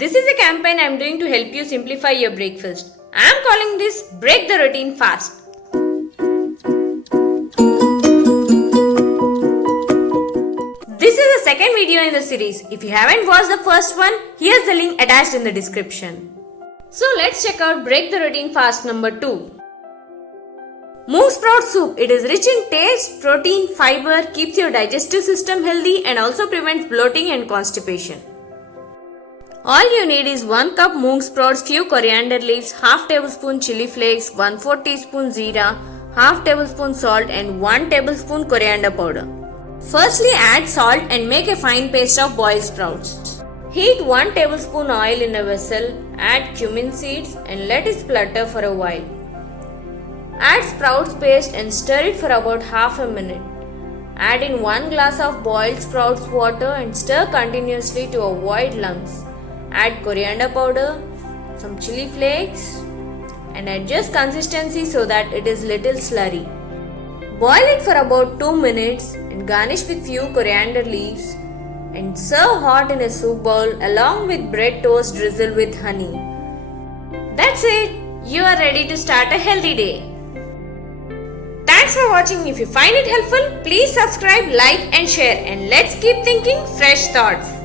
This is a campaign I am doing to help you simplify your breakfast. I am calling this Break the Routine Fast. This is the second video in the series. If you haven't watched the first one, here's the link attached in the description. So let's check out Break the Routine Fast number 2. Moong Sprouts Soup. It is rich in taste, protein, fiber, keeps your digestive system healthy and also prevents bloating and constipation. All you need is 1 cup moong sprouts, few coriander leaves, half tablespoon chili flakes, 1/4 teaspoon jeera, half tablespoon salt and 1 tablespoon coriander powder. Firstly, add salt and make a fine paste of boiled sprouts. Heat 1 tablespoon oil in a vessel, add cumin seeds and let it splutter for a while. Add sprouts paste and stir it for about half a minute. Add in 1 glass of boiled sprouts water and stir continuously to avoid lumps. Add coriander powder, some chili flakes and adjust consistency so that it is little slurry. Boil it for about 2 minutes and garnish with few coriander leaves and serve hot in a soup bowl along with bread toast drizzled with honey. That's it! You are ready to start a healthy day. Thanks for watching. If you find it helpful, please subscribe, like and share and let's keep thinking fresh thoughts.